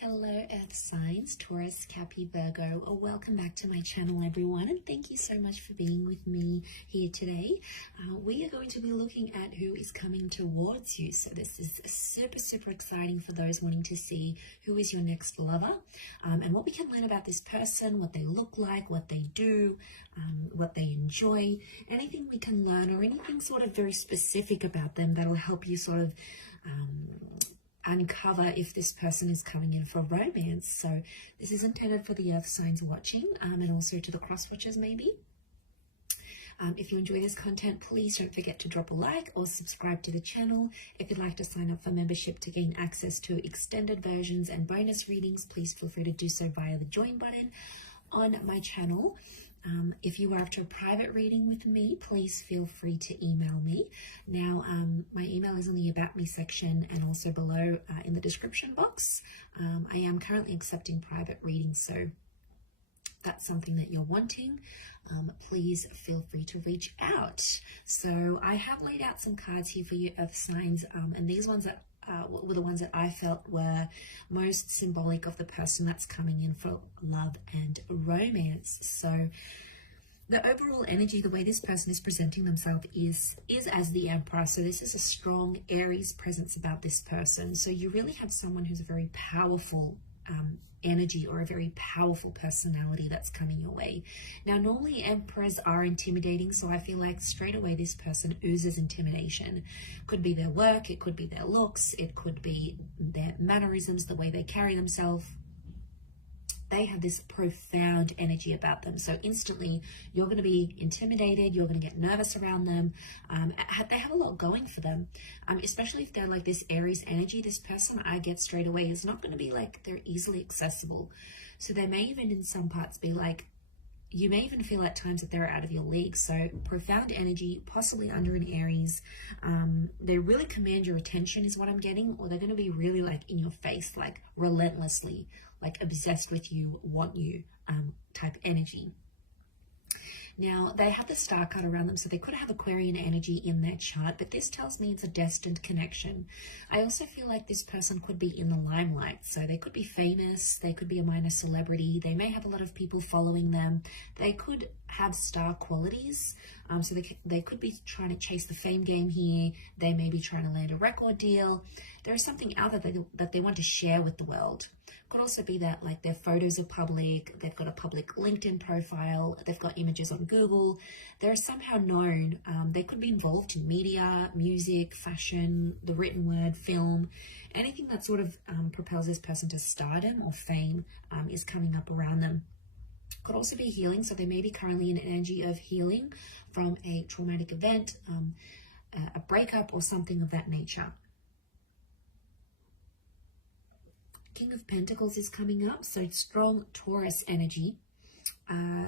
Hello Earth signs, Taurus, Capricorn, Virgo. Welcome back to my channel everyone, and thank you so much for being with me here today. We are going to be looking at who is coming towards you. So this is super exciting for those wanting to see who is your next lover, and what we can learn about this person, what they look like, what they do, what they enjoy, anything we can learn or anything sort of very specific about them that'll help you sort of uncover if this person is coming in for romance. So this is intended for the earth signs watching, and also to the cross watchers maybe. If you enjoy this content, please don't forget to drop a like or subscribe to the channel. If you'd like to sign up for membership to gain access to extended versions and bonus readings, please feel free to do so via the join button on my channel. If you are after a private reading with me, please feel free to email me. Now, my email is in the About Me section and also below in the description box. I am currently accepting private readings, so that's something that you're wanting, please feel free to reach out. So I have laid out some cards here for you, earth signs, and these ones that were the ones that I felt were most symbolic of the person that's coming in for love and romance. So the overall energy, the way this person is presenting themselves is as the Emperor. So this is a strong Aries presence about this person. So you really have someone who's a very powerful energy or a very powerful personality that's coming your way. Now, normally emperors are intimidating, so I feel like straight away this person oozes intimidation. Could be their work, it could be their looks, it could be their mannerisms, the way they carry themselves. They have this profound energy about them. So instantly you're going to be intimidated, you're going to get nervous around them. They have a lot going for them, especially if they're like this Aries energy. This person I get straight away is not going to be like they're easily accessible. So they may even in some parts be like, you may even feel at times that they're out of your league. So profound energy, possibly under an Aries. They really command your attention is what I'm getting, or they're going to be really like in your face, like relentlessly, like obsessed with you, want you type energy. Now, they have the star card around them, so they could have Aquarian energy in their chart, but this tells me it's a destined connection. I also feel like this person could be in the limelight, so they could be famous, they could be a minor celebrity, they may have a lot of people following them, they could have star qualities, so they could be trying to chase the fame game here, they may be trying to land a record deal. There is something out that they want to share with the world. Could also be that like their photos are public, they've got a public LinkedIn profile, they've got images on Google, they're somehow known. They could be involved in media, music, fashion, the written word, film, anything that sort of propels this person to stardom or fame is coming up around them. Could also be healing, so they may be currently in an energy of healing from a traumatic event, a breakup or something of that nature. King of Pentacles is coming up, so strong Taurus energy.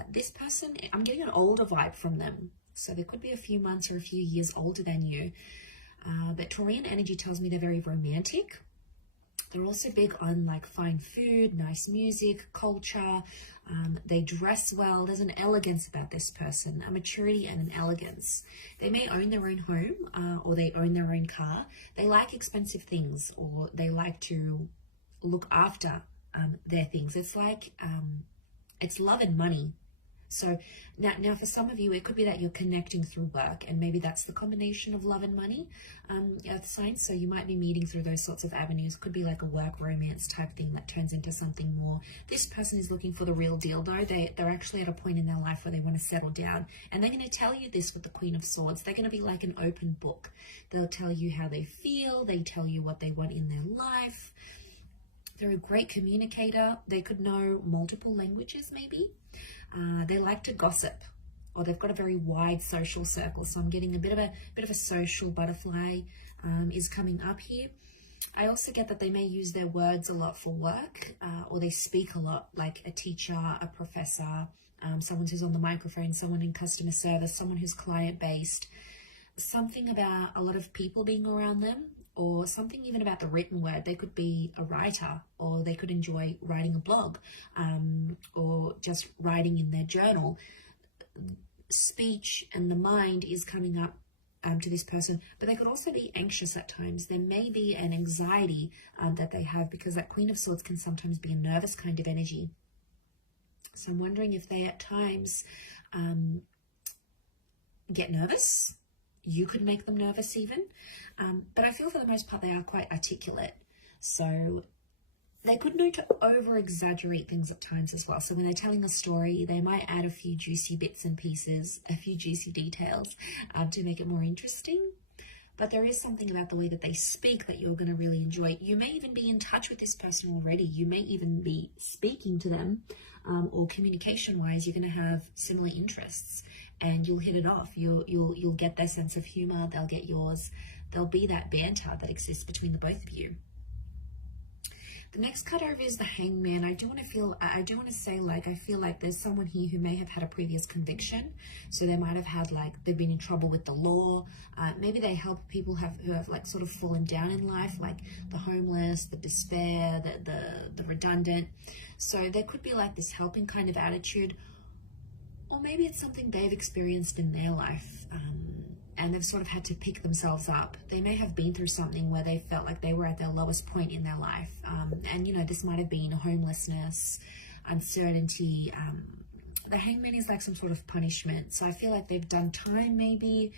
This person, I'm getting an older vibe from them, so they could be a few months or a few years older than you, but Taurian energy tells me they're very romantic. They're also big on like fine food, nice music, culture. They dress well. There's an elegance about this person, a maturity and an elegance. They may own their own home or they own their own car. They like expensive things, or they like to look after their things. It's like it's love and money. So now for some of you it could be that you're connecting through work, and maybe that's the combination of love and money, earth signs. So you might be meeting through those sorts of avenues. Could be like a work romance type thing that turns into something more. This person is looking for the real deal though. They're actually at a point in their life where they want to settle down, and they're going to tell you this with the Queen of Swords. They're going to be like an open book. They'll tell you how they feel, they tell you what they want in their life. They're a great communicator. They could know multiple languages maybe. They like to gossip, or they've got a very wide social circle. So I'm getting a bit of a social butterfly is coming up here. I also get that they may use their words a lot for work, or they speak a lot, like a teacher, a professor, someone who's on the microphone, someone in customer service, someone who's client-based. Something about a lot of people being around them, or something even about the written word. They could be a writer, or they could enjoy writing a blog, or just writing in their journal. Speech and the mind is coming up to this person, but they could also be anxious at times. There may be an anxiety that they have, because that Queen of Swords can sometimes be a nervous kind of energy. So I'm wondering if they at times get nervous. You could make them nervous even. But I feel for the most part they are quite articulate. So they could know to over-exaggerate things at times as well. So when they're telling a story, they might add a few juicy bits and pieces, a few juicy details to make it more interesting. But there is something about the way that they speak that you're going to really enjoy. You may even be in touch with this person already. You may even be speaking to them, or communication-wise, you're going to have similar interests, and you'll hit it off. You'll get their sense of humor. They'll get yours. There'll be that banter that exists between the both of you. The next card over is the Hangman. I do want to say, like, I feel like there's someone here who may have had a previous conviction. So they might have had, like, they've been in trouble with the law. Maybe they help people who have like sort of fallen down in life, like the homeless, the despair, the redundant. So there could be like this helping kind of attitude, or maybe it's something they've experienced in their life. And they've sort of had to pick themselves up. They may have been through something where they felt like they were at their lowest point in their life. And, you know, this might have been homelessness, uncertainty. The Hangman is like some sort of punishment. So I feel like they've done time maybe,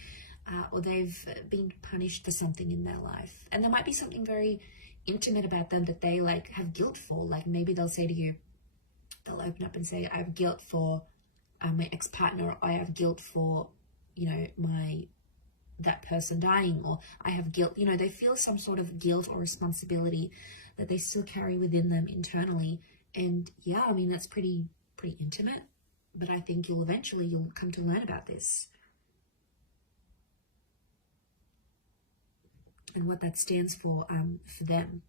or they've been punished for something in their life. And there might be something very intimate about them that they like have guilt for. Like maybe they'll say to you, they'll open up and say, I have guilt for my ex-partner, or I have guilt for, you know, that person dying, or I have guilt. You know, they feel some sort of guilt or responsibility that they still carry within them internally. And yeah, I mean, that's pretty intimate, but I think you'll come to learn about this and what that stands for them.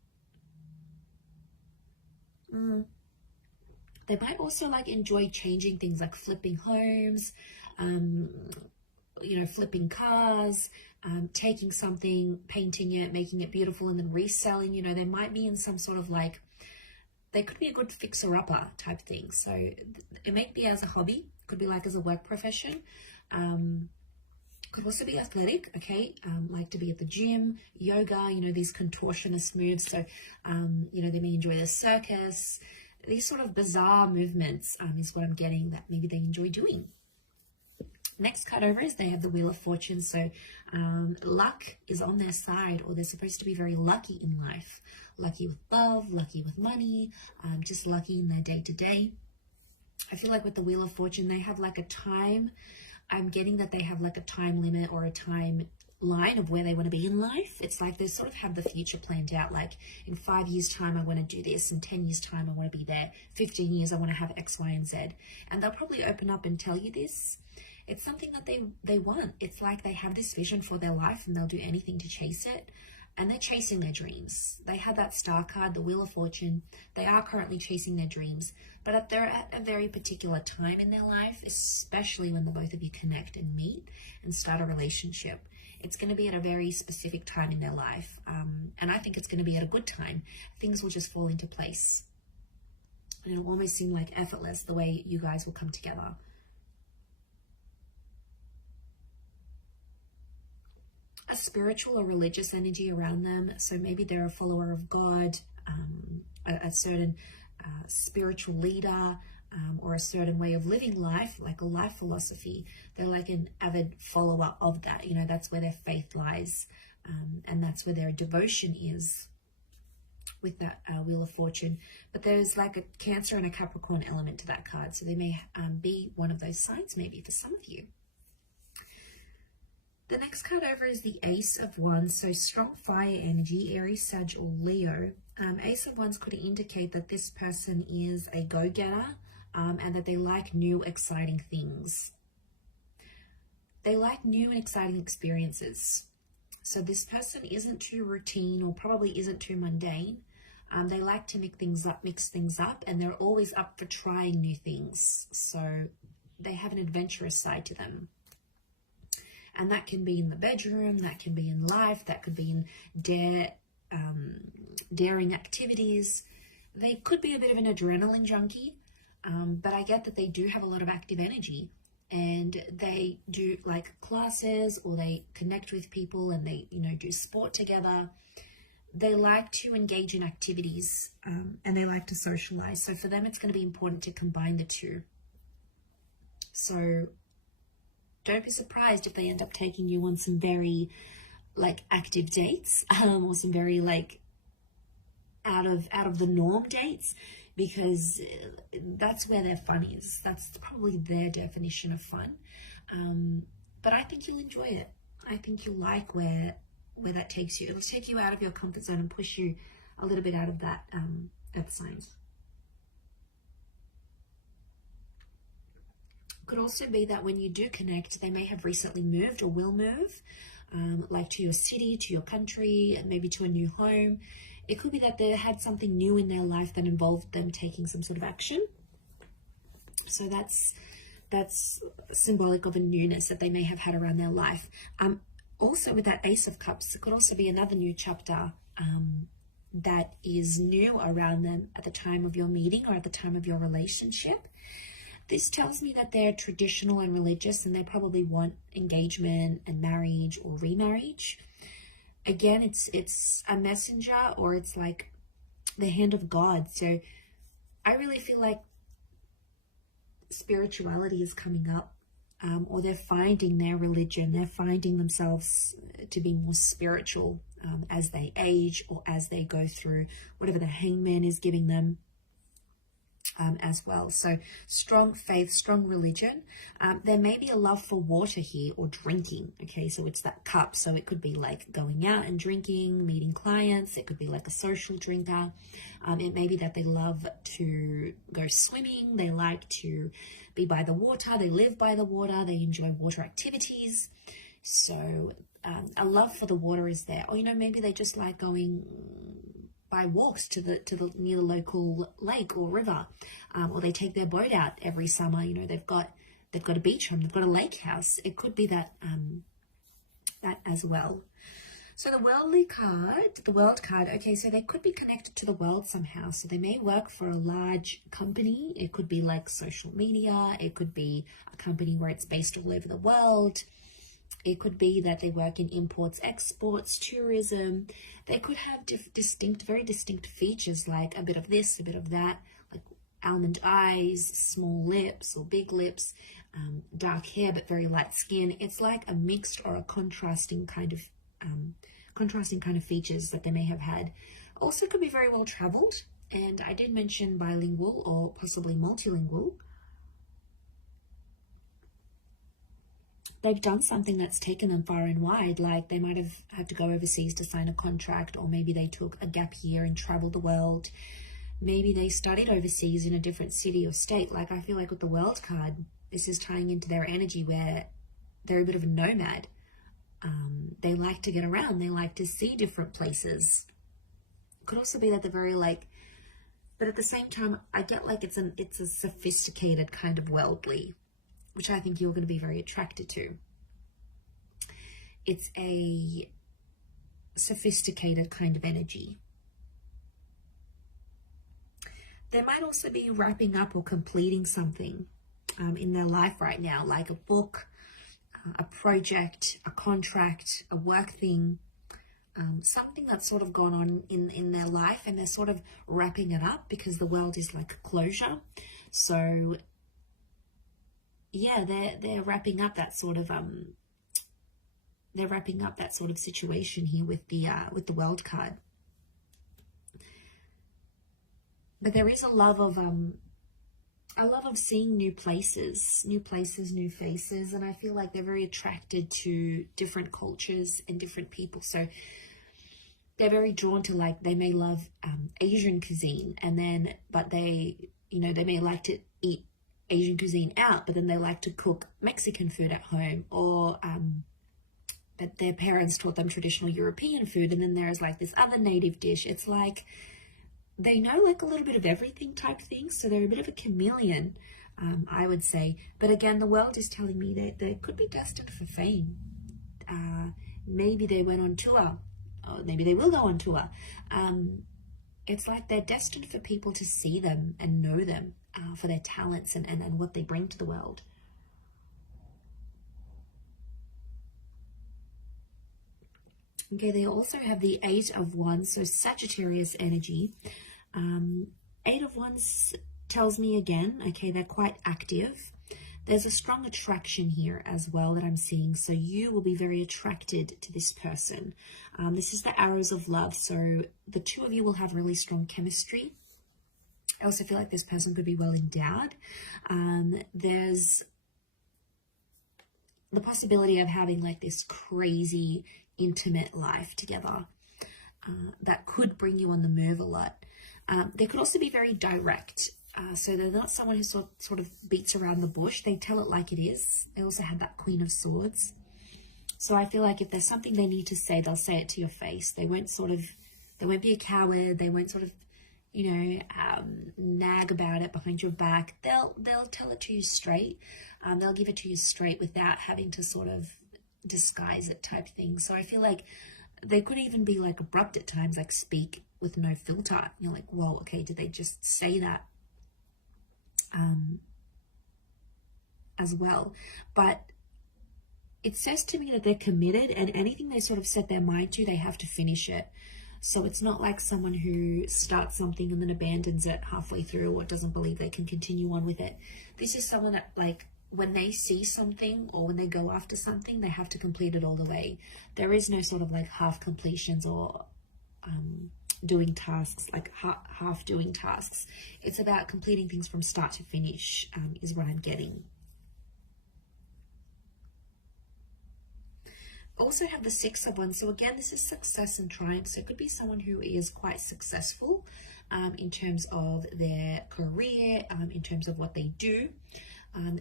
They might also like enjoy changing things, like flipping homes, you know, flipping cars, taking something, painting it, making it beautiful, and then reselling. You know, they might be in some sort of like, they could be a good fixer-upper type thing. So it may be as a hobby, could be like as a work profession, could also be athletic, okay, like to be at the gym, yoga, you know, these contortionist moves. So, you know, they may enjoy the circus. These sort of bizarre movements is what I'm getting that maybe they enjoy doing. Next card over is they have the Wheel of Fortune. So luck is on their side, or they're supposed to be very lucky in life. Lucky with love, lucky with money, just lucky in their day-to-day. I feel like with the Wheel of Fortune, they have like a time. I'm getting that they have like a time limit or a time line of where they want to be in life. It's like they sort of have the future planned out, like in 5 years time I want to do this, in 10 years time I want to be there, 15 years I want to have X, Y, and Z. And they'll probably open up and tell you this. It's something that they want. It's like they have this vision for their life and they'll do anything to chase it. And they're chasing their dreams. They had that star card, the Wheel of Fortune. They are currently chasing their dreams, but they're at a very particular time in their life, especially when the both of you connect and meet and start a relationship. It's going to be at a very specific time in their life. And I think it's going to be at a good time. Things will just fall into place. And it'll almost seem like effortless the way you guys will come together. A spiritual or religious energy around them. So maybe they're a follower of God, a certain spiritual leader, or a certain way of living life, like a life philosophy. They're like an avid follower of that. You know, that's where their faith lies, and that's where their devotion is with that Wheel of Fortune. But there's like a Cancer and a Capricorn element to that card. So they may be one of those signs maybe for some of you. The next card over is the Ace of Wands. So strong fire energy, Aries, Sag, or Leo. Ace of Wands could indicate that this person is a go-getter, and that they like new, exciting things. They like new and exciting experiences. So this person isn't too routine, or probably isn't too mundane. They like to mix things up, and they're always up for trying new things. So they have an adventurous side to them. And that can be in the bedroom, that can be in life, that could be in daring activities. They could be a bit of an adrenaline junkie, but I get that they do have a lot of active energy. and they do like classes, or they connect with people, and they, you know, do sport together. They like to engage in activities, and they like to socialize. So for them, it's going to be important to combine the two. So don't be surprised if they end up taking you on some very like active dates, or some very like out of the norm dates, because that's where their fun is. That's probably their definition of fun. But I think you'll enjoy it. I think you'll like where that takes you. It'll take you out of your comfort zone and push you a little bit out of that earth signs. Could also be that when you do connect, they may have recently moved or will move, like to your city, to your country, and maybe to a new home. It could be that they had something new in their life that involved them taking some sort of action. So that's symbolic of a newness that they may have had around their life. Also with that Ace of Cups, it could also be another new chapter that is new around them at the time of your meeting or at the time of your relationship. This tells me that they're traditional and religious, and they probably want engagement and marriage or remarriage. Again, it's a messenger, or it's like the hand of God. So I really feel like spirituality is coming up, or they're finding their religion. They're finding themselves to be more spiritual as they age, or as they go through whatever the hangman is giving them. As well. So strong faith, strong religion. There may be a love for water here, or drinking. Okay, so it's that cup. So it could be like going out and drinking, meeting clients. It could be like a social drinker. It may be that they love to go swimming. They like to be by the water. They live by the water. They enjoy water activities. So a love for the water is there. Or, you know, maybe they just like going by walks to the near the local lake or river, or they take their boat out every summer. You know, they've got a beach home, they've got a lake house. It could be that that as well. So the world card, okay, so they could be connected to the world somehow. So they may work for a large company. It could be like social media. It could be a company where it's based all over the world. It could be that they work in imports, exports, tourism. They could have very distinct features, like a bit of this, a bit of that, like almond eyes, small lips or big lips, dark hair but very light skin. It's like a mixed or a contrasting kind of features that they may have had. Also could be very well traveled, and I did mention bilingual or possibly multilingual. They've done something that's taken them far and wide, like they might have had to go overseas to sign a contract, or maybe they took a gap year and traveled the world. Maybe they studied overseas in a different city or state. Like I feel like with the world card, this is tying into their energy where they're a bit of a nomad. They like to get around. They like to see different places. It could also be that they're very like, but at the same time, I get like it's a sophisticated kind of worldly, which I think you're going to be very attracted to. It's a sophisticated kind of energy. They might also be wrapping up or completing something in their life right now, like a book, a project, a contract, a work thing, something that's sort of gone on in their life, and they're sort of wrapping it up because the world is like a closure. So yeah, they're wrapping up that sort of situation here with the world card. But there is a love of seeing new places, new faces, and I feel like they're very attracted to different cultures and different people. So they're very drawn to, like, they may love Asian cuisine, but they may like to eat Asian cuisine out, but then they like to cook Mexican food at home, or but their parents taught them traditional European food, and then there's like this other native dish. It's like they know like a little bit of everything type thing, so they're a bit of a chameleon, I would say. But again, the world is telling me that they could be destined for fame. Maybe they went on tour, or maybe they will go on tour. It's like they're destined for people to see them and know them for their talents and what they bring to the world. Okay, they also have the Eight of Wands, so Sagittarius energy. Eight of Wands tells me again, okay, they're quite active. There's a strong attraction here as well that I'm seeing. So you will be very attracted to this person. This is the arrows of love. So the two of you will have really strong chemistry. I also feel like this person could be well endowed. There's the possibility of having like this crazy intimate life together that could bring you on the move a lot. They could also be very direct. So they're not someone who sort of beats around the bush. They tell it like it is. They also have that Queen of Swords. So I feel like if there's something they need to say, they'll say it to your face. They won't be a coward. They won't sort of, you know, nag about it behind your back. They'll tell it to you straight. They'll give it to you straight without having to sort of disguise it type thing. So I feel like they could even be like abrupt at times, like speak with no filter. You're like, whoa, okay, did they just say that? As well, but it says to me that they're committed, and anything they sort of set their mind to, they have to finish it. So it's not like someone who starts something and then abandons it halfway through or doesn't believe they can continue on with it. This is someone that, like, when they see something or when they go after something, they have to complete it all the way. There is no sort of like half completions or doing tasks, like half doing tasks. It's about completing things from start to finish, is what I'm getting. Also have the Six of Wands. So again, this is success and triumph. So it could be someone who is quite successful in terms of their career, in terms of what they do.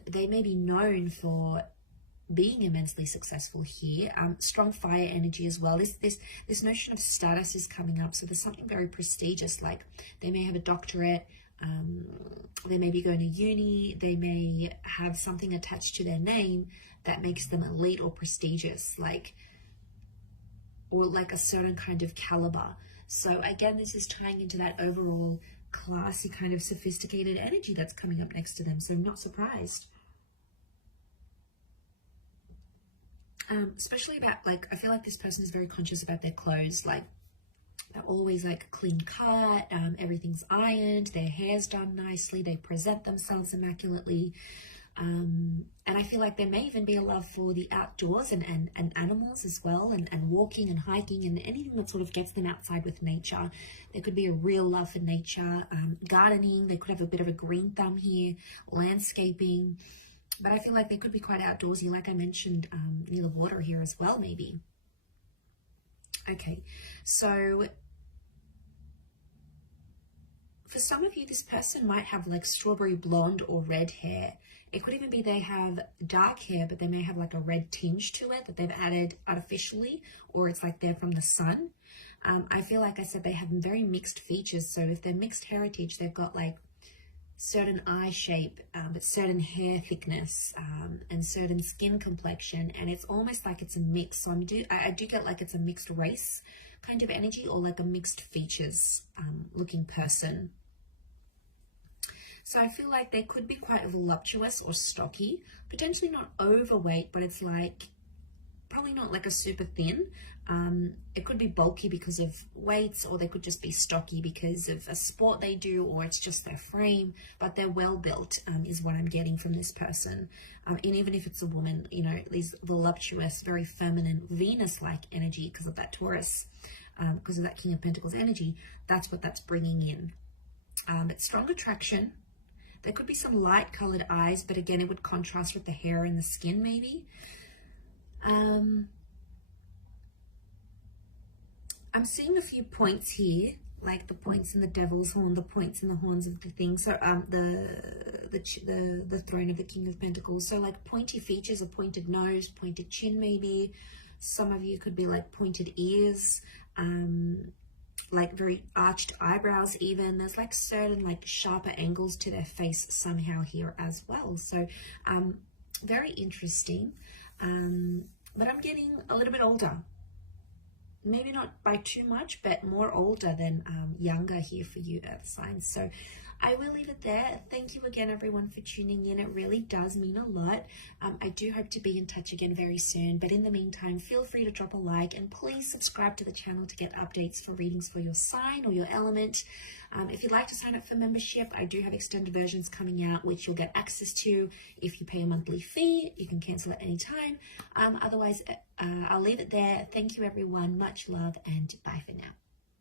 They may be known for being immensely successful here. Strong fire energy as well. This notion of status is coming up. So there's something very prestigious, like they may have a doctorate, they may be going to uni, they may have something attached to their name that makes them elite or prestigious, or like a certain kind of caliber. So again, this is tying into that overall classy kind of sophisticated energy that's coming up next to them. So I'm not surprised. Especially about, like, I feel like this person is very conscious about their clothes. Like, they're always like clean cut, everything's ironed, their hair's done nicely, they present themselves immaculately. And I feel like there may even be a love for the outdoors and animals as well, and walking and hiking and anything that sort of gets them outside with nature. There could be a real love for nature, gardening. They could have a bit of a green thumb here, landscaping. But I feel like they could be quite outdoorsy, like I mentioned, near the water here as well, maybe. Okay, so for some of you, this person might have like strawberry blonde or red hair. It could even be they have dark hair, but they may have like a red tinge to it that they've added artificially, or it's like they're from the sun. I feel like I said they have very mixed features. So if they're mixed heritage, they've got like certain eye shape, but certain hair thickness, and certain skin complexion, and it's almost like it's a mix. So I do get like it's a mixed race kind of energy, or like a mixed features looking person. So I feel like they could be quite voluptuous or stocky, potentially not overweight, but it's like probably not like a super thin. It could be bulky because of weights, or they could just be stocky because of a sport they do, or it's just their frame, but they're well built, is what I'm getting from this person. And even if it's a woman, you know, these voluptuous, very feminine, Venus-like energy because of that Taurus, because of that King of Pentacles energy, that's what that's bringing in. It's strong attraction. There could be some light colored eyes, but again, it would contrast with the hair and the skin maybe. I'm seeing a few points here, like the points in the devil's horn, the points in the horns of the thing. So the throne of the King of Pentacles. So like pointy features, a pointed nose, pointed chin maybe. Some of you could be like pointed ears, like very arched eyebrows even. There's like certain like sharper angles to their face somehow here as well. So very interesting. But I'm getting a little bit older. maybe not by too much, but more older than younger here for you earth signs. So I will leave it there. Thank you again, everyone, for tuning in. It really does mean a lot. I do hope to be in touch again very soon. But in the meantime, feel free to drop a like and please subscribe to the channel to get updates for readings for your sign or your element. If you'd like to sign up for membership, I do have extended versions coming out, which you'll get access to if you pay a monthly fee. You can cancel at any time. Otherwise, I'll leave it there. Thank you, everyone. Much love and bye for now.